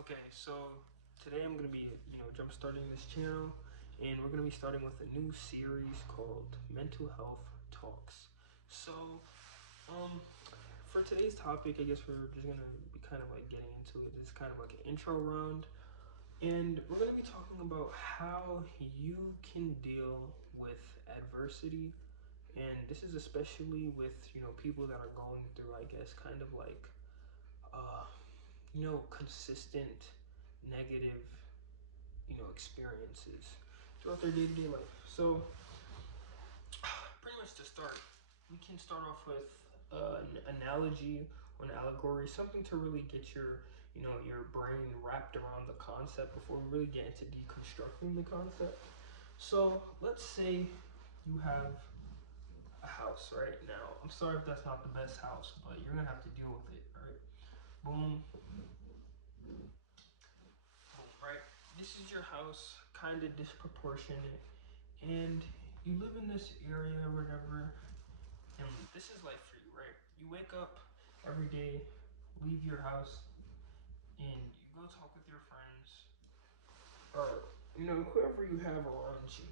Okay, so today I'm gonna be, jump starting this channel, and we're gonna be starting with a new series called Mental Health Talks. So, um, for today's topic, I guess we're just gonna be kind of like getting into it. It's kind of like an intro round, and we're gonna be talking about how you can deal with adversity, and this is especially with people that are going through, I guess, kind of like uh consistent negative, experiences throughout their day-to-day life. So pretty much to start, we can start off with an analogy or an allegory, something to really get your brain wrapped around the concept before we really get into deconstructing the concept. So let's say you have a house right now. I'm sorry if that's not the best house, but you're gonna have to deal with it. All right, boom. Right? This is your house, kind of disproportionate, and you live in this area or whatever, and this is life for you, right? You wake up every day, leave your house, and you go talk with your friends, or whoever you have around you,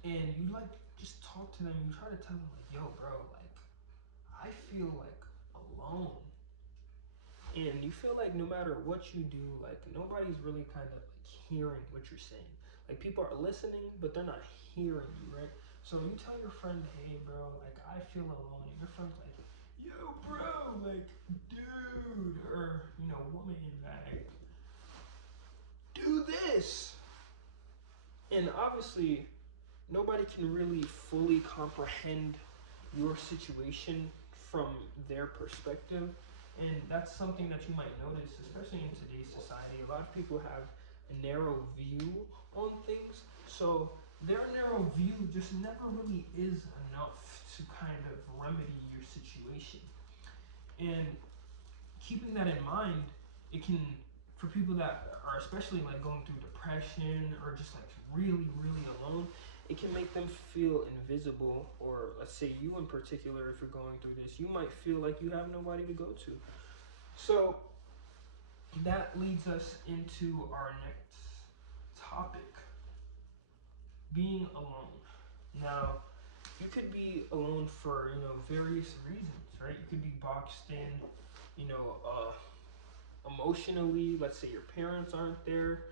and you like just talk to them. You try to tell them like, "Yo, bro, like I feel like alone." And you feel like no matter what you do, like nobody's really kind of like hearing what you're saying. Like people are listening, but they're not hearing you, right? So you tell your friend, hey bro, like I feel alone. And your friend's like, yo bro, like dude, or woman, like do this. And obviously nobody can really fully comprehend your situation from their perspective. And that's something that you might notice, especially in today's society. A lot of people have a narrow view on things. So their narrow view just never really is enough to kind of remedy your situation. And keeping that in mind, it can, for people that are especially like going through depression or just like really, really alone, it can make them feel invisible. Or let's say you in particular, if you're going through this, you might feel like you have nobody to go to. So that leads us into our next topic, being alone. Now, you could be alone for various reasons, right? You could be boxed in, you know, emotionally. Let's say your parents aren't there.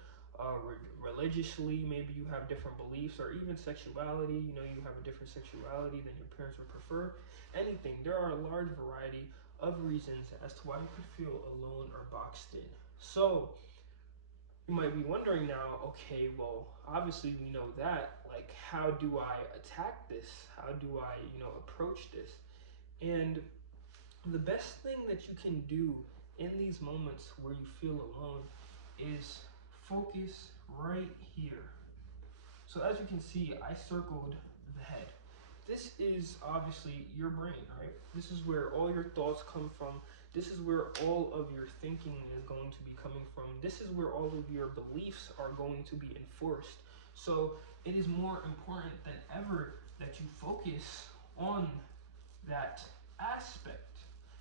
Religiously, maybe you have different beliefs, or even sexuality. You have a different sexuality than your parents would prefer. Anything. There are a large variety of reasons as to why you could feel alone or boxed in. So you might be wondering now, okay, well, obviously we know that. Like, how do I attack this? How do I, approach this? And the best thing that you can do in these moments where you feel alone is focus right here. So as you can see, I circled the head. This is obviously your brain, right? This is where all your thoughts come from. This is where all of your thinking is going to be coming from. This is where all of your beliefs are going to be enforced. So it is more important than ever that you focus on that aspect.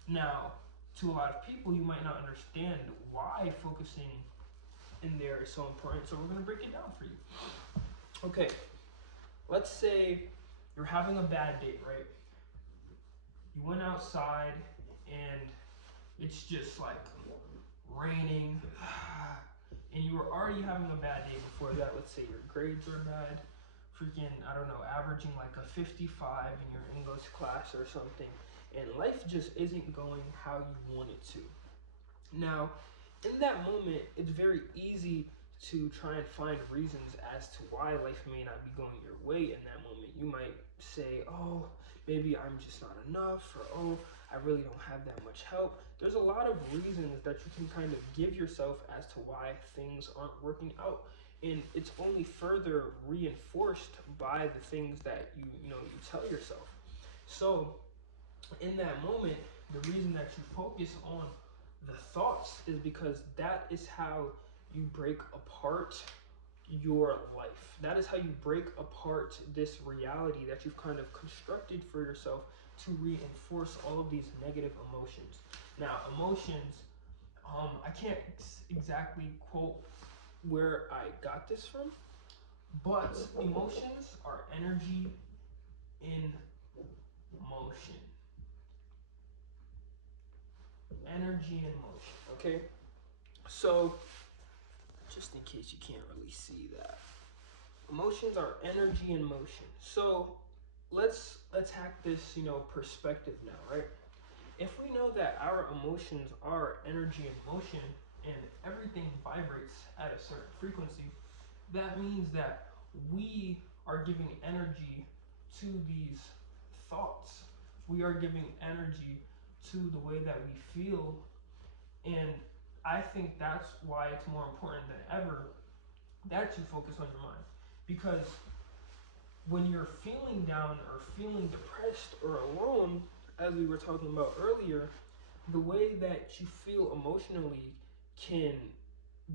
Now, to a lot of people, you might not understand why focusing in there is so important. So we're going to break it down for you. Okay, let's say you're having a bad day, right? You went outside and it's just like raining, and you were already having a bad day before that. Let's say your grades are bad, freaking, I don't know, averaging like a 55 in your English class or something, and life just isn't going how you want it to. Now, in that moment, it's very easy to try and find reasons as to why life may not be going your way in that moment. You might say, oh, maybe I'm just not enough, or oh, I really don't have that much help. There's a lot of reasons that you can kind of give yourself as to why things aren't working out. And it's only further reinforced by the things that you tell yourself. So in that moment, the reason that you focus on the thoughts is because that is how you break apart your life. That is how you break apart this reality that you've kind of constructed for yourself to reinforce all of these negative emotions. Now, emotions I can't exactly quote where I got this from, but emotions are energy in motion. Energy in motion. Okay? So, just in case you can't really see that, emotions are energy in motion. So, let's attack this, perspective now, right? If we know that our emotions are energy in motion and everything vibrates at a certain frequency, that means that we are giving energy to these thoughts. We are giving energy to the way that we feel. And I think that's why it's more important than ever that you focus on your mind. Because when you're feeling down or feeling depressed or alone, as we were talking about earlier, the way that you feel emotionally can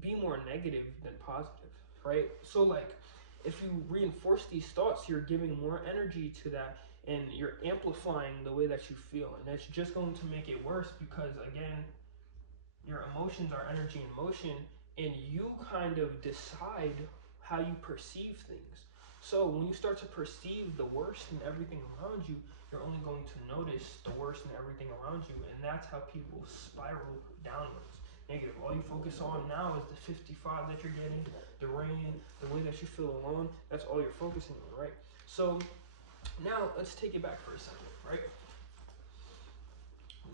be more negative than positive, right? So, like, if you reinforce these thoughts, you're giving more energy to that and you're amplifying the way that you feel. And that's just going to make it worse because, again, your emotions are energy in motion and you kind of decide how you perceive things. So when you start to perceive the worst in everything around you, you're only going to notice the worst in everything around you, and that's how people spiral downwards. Negative. All you focus on now is the 55 that you're getting, the rain, the way that you feel alone. That's all you're focusing on, right? So now let's take it back for a second, right?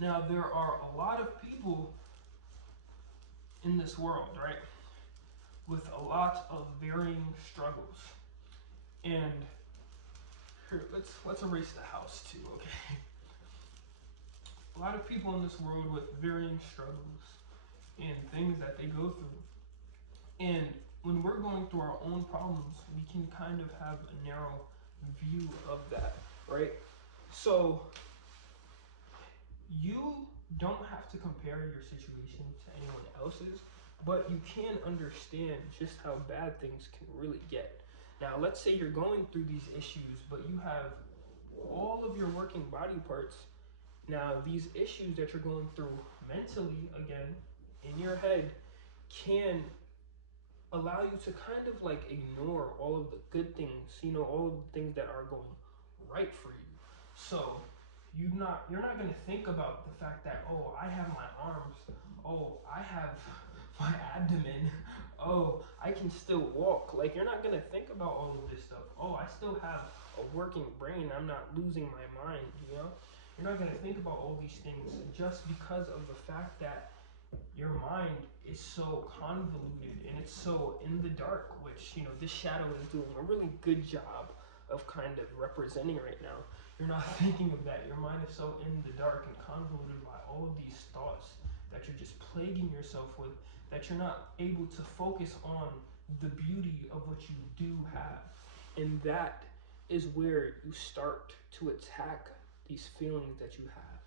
Now there are a lot of people in this world, right, with a lot of varying struggles. And here, let's erase the house too, okay? A lot of people in this world with varying struggles and things that they go through. And when we're going through our own problems, we can kind of have a narrow view of that, right? So you don't have to compare your situation to anyone else's, but you can understand just how bad things can really get. Now, let's say you're going through these issues, but you have all of your working body parts. Now, these issues that you're going through mentally, again, in your head, can allow you to kind of like ignore all of the good things, all of the things that are going right for you. So you're not going to think about the fact that, oh, I have my arms, oh, I have my abdomen, oh, I can still walk. Like, you're not going to think about all of this stuff. Oh, I still have a working brain, I'm not losing my mind. You're not going to think about all these things just because of the fact that your mind is so convoluted and it's so in the dark, which this shadow is doing a really good job of kind of representing right now. You're not thinking of that. Your mind is so in the dark and convoluted by all of these thoughts that you're just plaguing yourself with, that you're not able to focus on the beauty of what you do have. And that is where you start to attack these feelings that you have.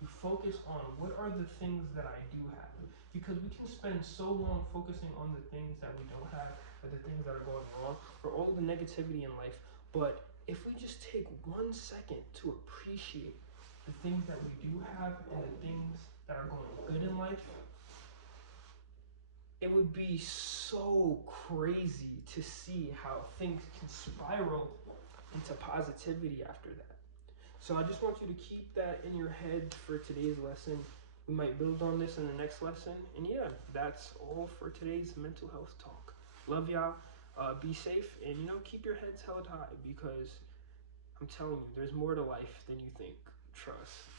You focus on what are the things that I do have. Because we can spend so long focusing on the things that we don't have, or the things that are going wrong, or all of the negativity in life. But if we just take 1 second to appreciate the things that we do have and the things that are going good in life, it would be so crazy to see how things can spiral into positivity after that. So I just want you to keep that in your head for today's lesson. We might build on this in the next lesson. And yeah, that's all for today's mental health talk. Love y'all. Be safe and keep your heads held high, because I'm telling you, there's more to life than you think. Trust.